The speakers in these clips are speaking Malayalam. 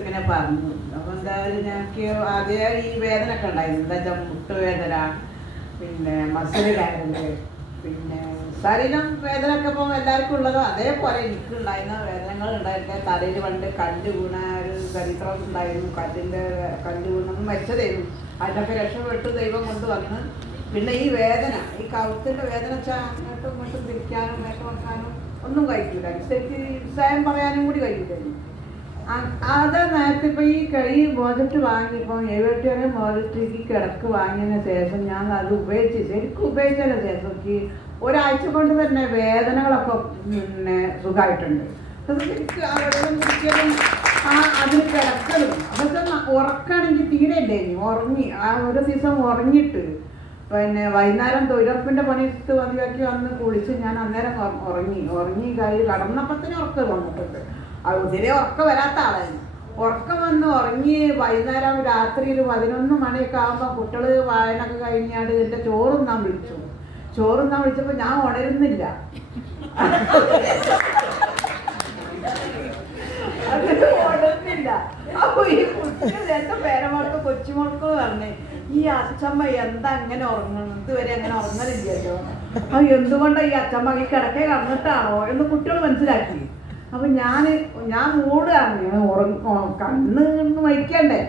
ഇങ്ങനെ പറഞ്ഞു. അപ്പൊ എന്തായാലും ഞങ്ങൾക്ക് ആദ്യം ഈ വേദന ഒക്കെ ഉണ്ടായിരുന്നു. എന്താ വെച്ചാൽ മുട്ടുവേദന, പിന്നെ മസിൽ കയറല്, പിന്നെ ശരീരം വേദന ഒക്കെ ഇപ്പോൾ എല്ലാവർക്കും ഉള്ളതോ അതേപോലെ എനിക്ക് ഉണ്ടായിരുന്ന വേദനകൾ ഉണ്ടായിരുന്ന തലയിൽ പണ്ട് കല്ല് വീണ ഒരു ചരിത്രം ഉണ്ടായിരുന്നു. കല്ല് വീണെന്ന് മരിച്ചതായിരുന്നു. അതിനൊക്കെ രക്ഷപ്പെട്ട് ദൈവം കൊണ്ട് വന്ന് പിന്നെ ഈ വേദന, ഈ കഴുത്തിൻ്റെ വേദന വെച്ചാൽ അങ്ങോട്ടും ഇങ്ങോട്ടും തിരിക്കാനും മേട്ടം വെക്കാനും ഒന്നും കഴിക്കില്ല. ശരിക്ക് സ്വയം പറയാനും കൂടി കഴിക്കില്ല. അത് നേരത്തെ ഇപ്പോൾ ഈ പ്രോജക്റ്റ് വാങ്ങിയപ്പോൾ 70 വരെ പ്രോജക്റ്റ് കിടക്ക് വാങ്ങിയതിന് ശേഷം ഞാൻ അത് ശരിക്കും ഉപയോഗിച്ചതിന് ശേഷം എനിക്ക് ഒരാഴ്ച കൊണ്ട് തന്നെ വേദനകളൊക്കെ പിന്നെ സുഖമായിട്ടുണ്ട്. ശരിക്കും ആ വെള്ളം കുടിക്കലും അതിന് കിടക്കലും അതൊക്കെ ഉറക്കാണെങ്കിൽ തീരെ ഇല്ലേനി. ഉറങ്ങി ആ ഒരു ദിവസം ഉറങ്ങിയിട്ട് പിന്നെ വൈകുന്നേരം തൊഴിലുറപ്പിൻ്റെ പണിയിട്ട് മതിയാക്കി വന്ന് കുളിച്ച് ഞാൻ അന്നേരം ഉറങ്ങി കടന്നപ്പോൾ തന്നെ ഉറക്കം വന്നിട്ടുണ്ട്. അത് ഒത്തിരി ഉറക്കം വരാത്ത ആളായിരുന്നു. ഉറക്കം വന്ന് ഉറങ്ങി വൈകുന്നേരം രാത്രിയിൽ 11 മണിയൊക്കെ ആകുമ്പോൾ കുട്ടികൾ വായനൊക്കെ കഴിഞ്ഞാണ്ട് എൻ്റെ ചോറുന്നാൻ വിളിച്ചപ്പോൾ ഞാൻ ഉണരുന്നില്ല. അതിന് ഉണരുന്നില്ല. അപ്പോൾ ഈ കുട്ടികൾ എൻ്റെ പേരമോൾക്ക് കൊച്ചുമോൾക്ക് പറഞ്ഞേ, ഈ അച്ഛമ്മ എന്താ അങ്ങനെ ഉറങ്ങുന്നത്, ഇതുവരെ അങ്ങനെ ഉറങ്ങലില്ലല്ലോ, അപ്പോൾ എന്തുകൊണ്ടാണ് ഈ അച്ഛമ്മ ഈ കിടക്കെ കടന്നിട്ടാണോ എന്ന് കുട്ടികൾ മനസ്സിലാക്കി. അപ്പം ഞാൻ മൂടുകയാണ്, കണ്ണ് വയ്ക്കണ്ടേ.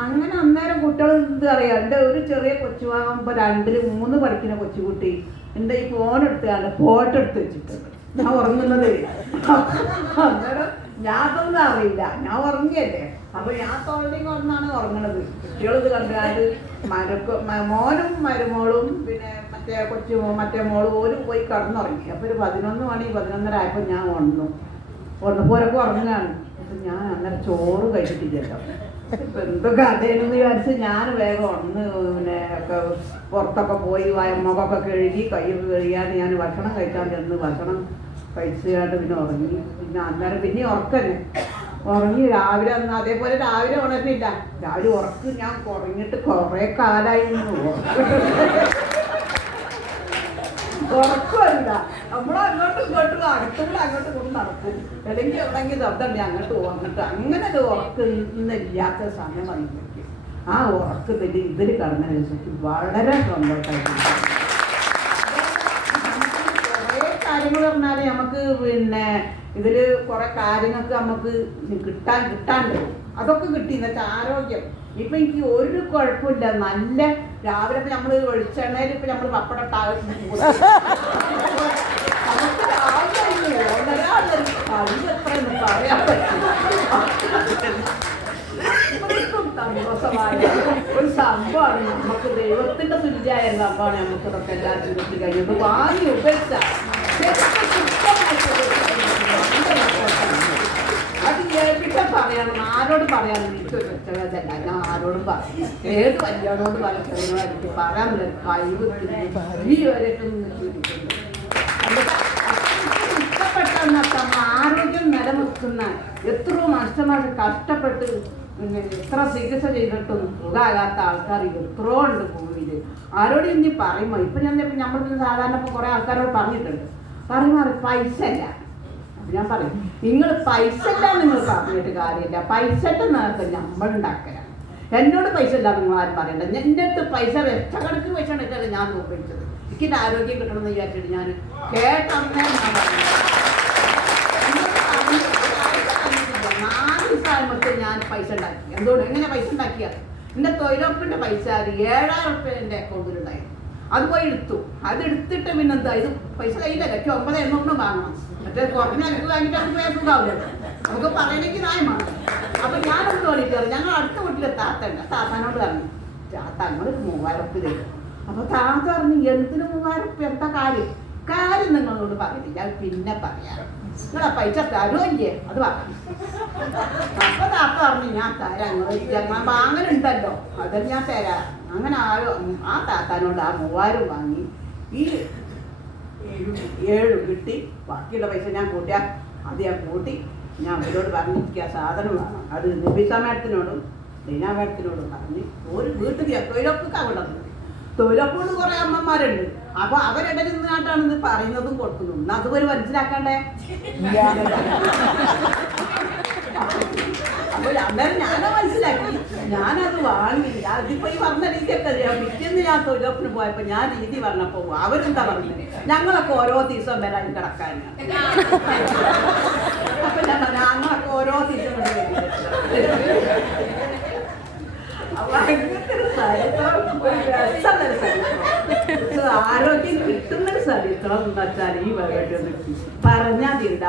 അങ്ങനെ അന്നേരം കുട്ടികൾ എന്ത് അറിയാം, എൻ്റെ ഒരു ചെറിയ കൊച്ചുവാകുമ്പോൾ 2, 3 പഠിക്കുന്ന കൊച്ചുകുട്ടി എൻ്റെ ഈ ഫോണെടുത്ത് ഫോട്ടോ എടുത്ത് വെച്ചിട്ടുണ്ട് ഞാൻ ഉറങ്ങുന്നത്. അന്നേരം ഞാൻ അതൊന്നും അറിയില്ല, ഞാൻ ഉറങ്ങിയല്ലേ. അപ്പോൾ ഞാൻ തോന്നി കൊണ്ടാണ് ഉറങ്ങണത്. കുട്ടികളിത് കണ്ടാണ്ട് മോനും മരുമോളും പിന്നെ മറ്റേ മോളും ഓരും പോയി കടന്നുറങ്ങി. അപ്പോൾ ഒരു 11 മണി 11:30 ആയപ്പോൾ ഞാൻ ഒന്നപ്പോരൊക്കെ ഉറങ്ങുകയാണ്. അപ്പം ഞാൻ അന്നേരം ചോറ് കഴിച്ചിട്ടില്ലല്ലോ. ഇപ്പം എന്തൊക്കെ അതേന്ന് വിചാരിച്ച് ഞാൻ വേഗം പിന്നെ ഒക്കെ പുറത്തൊക്കെ പോയി മുഖമൊക്കെ കഴുകി കയ്യൊക്കെ കഴുകിയാണ്ട് ഞാൻ ഭക്ഷണം കഴിക്കാൻ ചെന്ന് ഭക്ഷണം കഴിച്ചാണ്ട് പിന്നെ ഉറങ്ങി. പിന്നെ അന്നേരം പിന്നെ ഉറക്കന്നെ ഉറങ്ങി. രാവിലെ അതേപോലെ രാവിലെ ഉണർന്നില്ല. രാവിലെ ഉറക്ക് ഞാൻ കുറഞ്ഞിട്ട് കുറേ കാലമായി ഉറക്കമല്ല. നമ്മളങ്ങോട്ടും ഇങ്ങോട്ടും അകത്തുമ്പോൾ അങ്ങോട്ടും കൊണ്ട് നടക്കും. അല്ലെങ്കിൽ എവിടെയെങ്കിലും ശബ്ദമുണ്ട് അങ്ങോട്ട് പോകും. അങ്ങനെ ഒരു ഉറക്കുന്നില്ലാത്ത സമയം വന്നിട്ട് ആ ഉറക്കത്തിൽ ഇതിൽ കടന്നതിനനുസരിച്ച് വളരെ സന്തോഷമായിട്ട് കുറേ കാര്യങ്ങൾ പറഞ്ഞാൽ നമുക്ക് പിന്നെ ഇതിൽ കുറേ കാര്യങ്ങൾക്ക് നമുക്ക് കിട്ടാണ്ട് അതൊക്കെ കിട്ടി. എന്നുവെച്ചാൽ ആരോഗ്യം ഇപ്പം എനിക്ക് ഒരു കുഴപ്പമില്ല. നല്ല രാവിലെ ഇപ്പം നമ്മൾ വെളിച്ചെണ്ണയിൽ ഇപ്പം നമ്മൾ പപ്പടം പറയാൻ പറ്റും. സന്തോഷമായ ഒരു സംഭവമാണ്. നമുക്ക് ദൈവത്തിൻ്റെ തുല്യായ സംഭവമാണ്. നമുക്ക് ഇതൊക്കെ എല്ലാവരും കിട്ടി കഴിഞ്ഞത് വാങ്ങി ഉപയോഗിച്ച അത് കേൾപ്പിക്കാൻ പറയണം. ആരോട് പറയാൻ എനിക്കൊരു വെച്ചതല്ല. ഞാൻ ആരോടും പറയും. ഏത് വലിയോടോട് എനിക്ക് പറയാനുള്ള കഴിവ് ഈ വരെയൊക്കെ ഇഷ്ടപ്പെട്ട ആരോഗ്യം നിലനിൽക്കുന്ന എത്രയോ മനുഷ്യന്മാർ കഷ്ടപ്പെട്ട് എത്ര ചികിത്സ ചെയ്തിട്ടും സുഖമാകാത്ത ആൾക്കാർ എത്രയോ ഉണ്ട് ഭൂമിയിൽ. ആരോടും ഇനി പറയുമ്പോൾ ഇപ്പം നമ്മൾ സാധാരണ ഇപ്പോൾ കുറേ ആൾക്കാരോട് പറഞ്ഞിട്ടുണ്ട്. പറയുമ്പോൾ പൈസ ഇല്ല. ഞാൻ പറയും, നിങ്ങൾ പൈസ ഇല്ല നിങ്ങൾ പറഞ്ഞിട്ട് കാര്യമില്ല. പൈസ നേരത്തെ നമ്മൾ ഉണ്ടാക്കലാണ്. എന്നോട് പൈസ ഇല്ല നിങ്ങൾ ആരും പറയണ്ട. എൻ്റെ അടുത്ത് പൈസ ലക്ഷക്കണക്കിന് പൈസ ഉണ്ടായിട്ടാണ് ഞാൻ ഉപയോഗിച്ചത്. എനിക്ക് ആരോഗ്യം കിട്ടണമെന്ന് വിചാരിച്ചിട്ട് ഞാൻ കേട്ടന്നേ ഞാൻ പറഞ്ഞു. 4 ദിവസമാകുമ്പോഴത്തെ ഞാൻ പൈസ ഉണ്ടാക്കി. എന്തുകൊണ്ട് എങ്ങനെ പൈസ ഉണ്ടാക്കിയത്? എൻ്റെ തൊഴിലുറപ്പിൻ്റെ പൈസ 7000 റുപ്യ എൻ്റെ അക്കൗണ്ടിലുണ്ടായിരുന്നു. അത് പോയി എടുത്തു. അതെടുത്തിട്ട് പിന്നെന്താ ഇത് പൈസ കയ്യില്ല. 9,800 വാങ്ങണം. മറ്റേ കുറഞ്ഞ അനക്ക് വാങ്ങിയിട്ട് നമുക്ക് വേഗം നമുക്ക് പറയണമെങ്കിൽ ന്യായമാണ്. അപ്പം ഞാനൊന്ന് തോന്നിയിട്ട് ഞങ്ങൾ അടുത്ത വീട്ടിലെ താത്താനോട് പറഞ്ഞു, താത്ത ഞങ്ങൾ 3000 റുപ്യ തരും. അപ്പോൾ താത്ത പറഞ്ഞു, എന്തിന് 3000 റുപ്യ? എന്താ കാര്യം നിങ്ങളോട് പറഞ്ഞില്ല, അത് പിന്നെ പറയാം. നിങ്ങളെ പൈസ തരുമല്ലേ അത് പറഞ്ഞു. അപ്പോൾ താത്ത പറഞ്ഞു, ഞാൻ തരാം. ഞങ്ങൾ വാങ്ങലുണ്ടല്ലോ അതിൽ ഞാൻ തരാം. അങ്ങനെ ആ താത്താനോട് ആ 3000 വാങ്ങി ഈ 7 കിട്ടി. ബാക്കിയുള്ള പൈസ ഞാൻ കൂട്ടിയാൽ അത് ഞാൻ കൂട്ടി ഞാൻ അവരോട് പറഞ്ഞിരിക്കുക സാധനം വേണം. അത് നബീസ മേഡത്തിനോടും ലീന മേഡത്തിനോടും പറഞ്ഞ് ഒരു വീട്ടിൽ തൊഴിലുറപ്പൊക്കെ അവിടെ തൊഴിലുറപ്പോട് കുറേ അമ്മമാരുണ്ട്. അപ്പോൾ അവരിടയിൽ നിന്നായിട്ടാണ് ഇത് പറയുന്നതും കൊടുക്കുന്നതും. അതുപോലെ മനസ്സിലാക്കണ്ടേ? അപ്പൊ അന്നേരം ഞാനത് മനസ്സിലാക്കി, ഞാനത് വാങ്ങി. അതിപ്പോ ഈ പറഞ്ഞ രീതിയൊക്കെ അറിയാം. പിറ്റേന്ന് ഞാൻ തൊഴിലുറപ്പിന് പോയപ്പോ ഞാൻ രീതി പറഞ്ഞപ്പോ അവരെന്താ പറഞ്ഞത്, ഞങ്ങളൊക്കെ ഓരോ ദിവസം വരാൻ കിടക്കാനാണ്. അപ്പൊ ഞാൻ പറഞ്ഞു ഞങ്ങളൊക്കെ ഓരോ ദിവസം കൊണ്ട് ആരോഗ്യം കിട്ടുന്നൊരു ചരിത്രം എന്ന് വെച്ചാൽ ഈ വകട്ട് പറഞ്ഞാൽ തീണ്ട